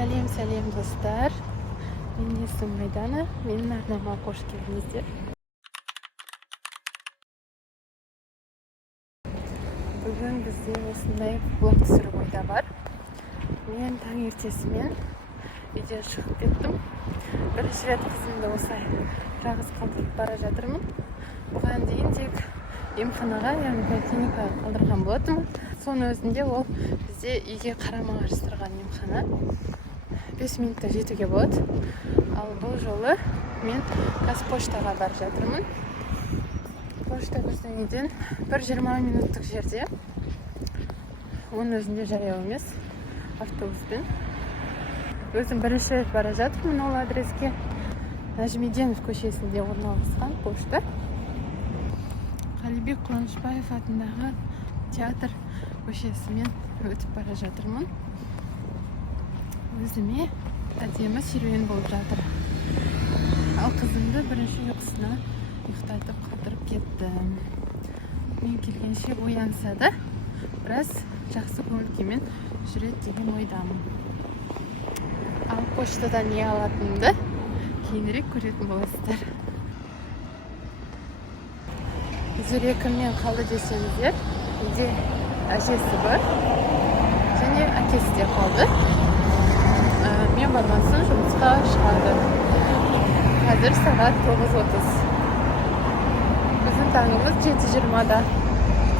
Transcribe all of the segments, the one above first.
Сәлем достар. Менің есімім Майдана. Менің арнама қош келдіңіздер. Бүгін бізде осындай блог түсіру ойда бар. Мен таңертесімен үйден шығып кеттім. Бірінші рет қызымды осылай жалғыз қалдырып бара жатырмын. Бұған дейін тек емханаға, яғни поликлиникаға қалдырған болатынмын. Соның өзінде ол бізде үйге қарама-қарсы тұрған емхана. 5 минутта жетуге болады. Ал бұл жолы мен Қазпоштаға барып жатырмын. Пошта біздің үйден 1-20 минуттық жерде. Оның өзінде жаяу емес, автобуспен. Өзім бірінші рет бара жатырмын ол адреске. Нәжімеденов көшесінде орналасқан пошта. Қалибек Қуанышбаев атындағы театр көшесімен өтіп бара жатырмын. Өзіме әдемі серуен болып жатыр. Ал қызымды бірінші ұйқысына ұйықтатып қалдырып кеттім. Мен келгенше оянса да, біраз жақсы көңіл-күймен жүреді деген ойдамын. Ал поштадан не алатынымды кейінірек көретін боласыздар. Зерекіммен қалды десеңіздер, үйде әжесі бар және әкесі де қалды. Мен барған соң жұмысқа шығады. Қазір сағат 9:30. Біздің таңымыз 7:20-да.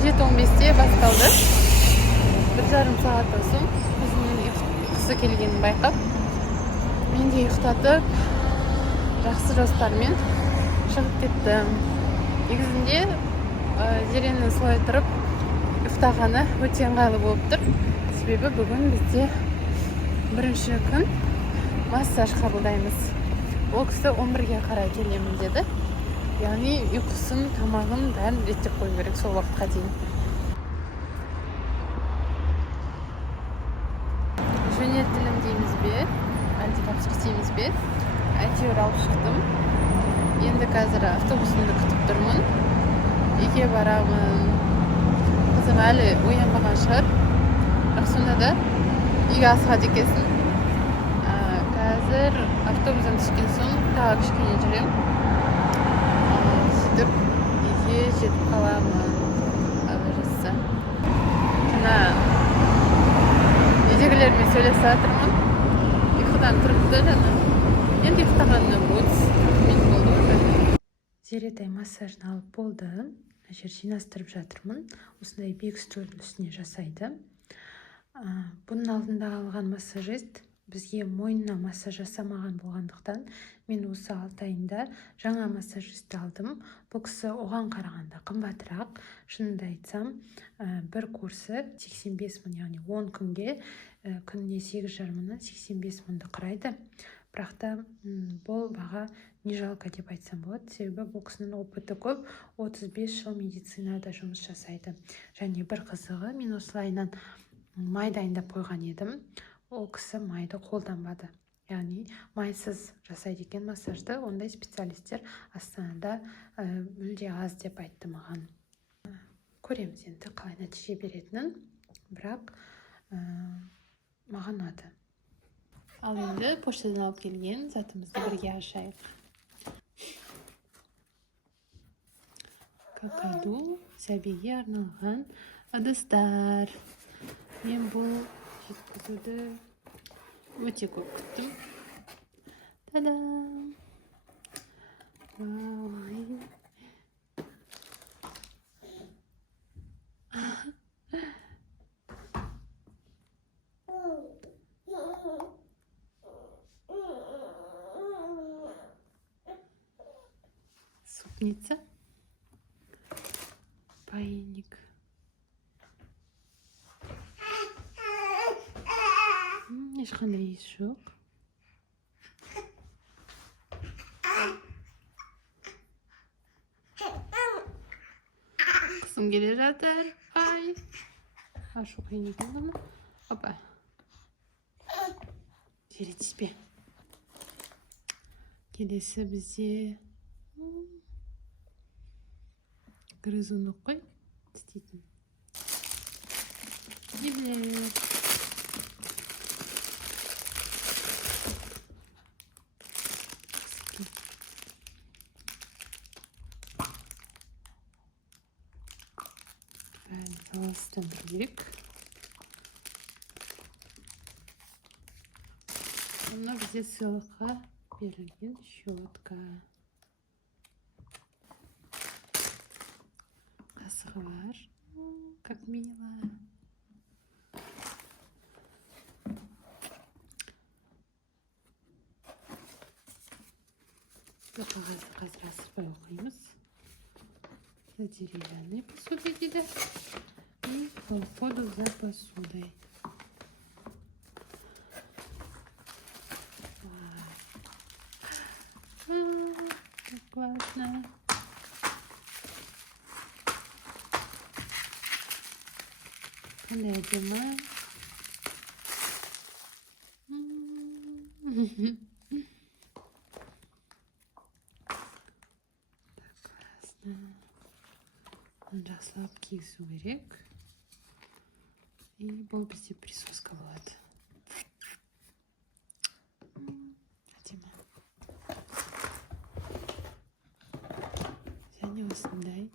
7:15-те басталды. 1,5 сағаттан соң өзімнің ұйқысы келгенін байқап, мен де ұйықтатып, жақсы жоспармен шығып кеттім. Негізінде Зеренің солай тұрып ұйықтағаны өте ыңғайлы болып тұр. Себебі бүгін бізде бірінші күн массаж қабылдаймыз. Ол кісі 11-ге қарай келемін деді. Яғни ұйқысын, тамағын бәрін реттеп қою керек сол уақытқа дейін. Жөнелтілім дейміз бе, әлде тапсырыс дейміз бе? Әйтеуір алып шықтым. Енді қазір автобусымды күтіп тұрмын. Үйге барамын. Қызым әлі оянбаған шығар. Бірақ сонда да үйге асығады екенсің. Қазір автобустан түскен соң тағы кішкене жүрем. Сөйтіп үйге жетіп қаламын. Алла жазса. Жаңа үйдегілермен сөйлесіп жатырмын. Ұйқыдан тұрыпты жаңа. Енді ұйықтағанына 30 минут болды. Зеретай массажын алып болды. Жер жинастырып жатырмын. Осындай биік үстелдің үстіне жасайды. Бұның алдында алған массажист бізге мойнына массаж жасамаған болғандықтан мен осы 6 айында жаңа массажистті алдым. Бұл кісі оған қарағанда қымбатырақ. Шынымды айтсам, бір курсы 85 мың, яғни 10 күнге күніне 8,5 мыңнан 85 мыңды құрайды. Бірақ та бұл баға не жалко деп айтсам болады. Себебі бұл кісінің опыты көп, 35 жыл медицинада жұмыс жасайды. Және бір қызығы, мен осылайынан май дайындап қойған едім. Ол кісі майды қолданбады. Яғни майсыз жасайды екен массажды. Ондай специалистер Астанада мүлде аз деп айтты маған. Көреміз енді қалай нәтиже беретінін. Бірақ маған ұнады. Ал енді поштадан алып келген затымызды бірге ашайық. Какаду сәбиге арналған ыдыстар. Мен бұл жеткізуді өте көп күттім. Та-дам! Вау! Супница. Паяльник. Ешқандай иіс жоқ. Қызым келе жатыр. Ай. Ашу қиын екен ғана. Опа. Жері тиспе. Келесі бізде грызунок қой істейтін. Гиблет. салыстыру керек. Мына бізде сыйлыққа берілген щетка. Қасығы бар. Как мило. Бұл қағазды қазір асырпай оқимыз. Деревянные посуды дейді. И по уходу за посудой. Как классно. Найдем. Так классно. Жақсылап кигізу керек. И бұл бізде присоска болады. Әдемі. Және осындай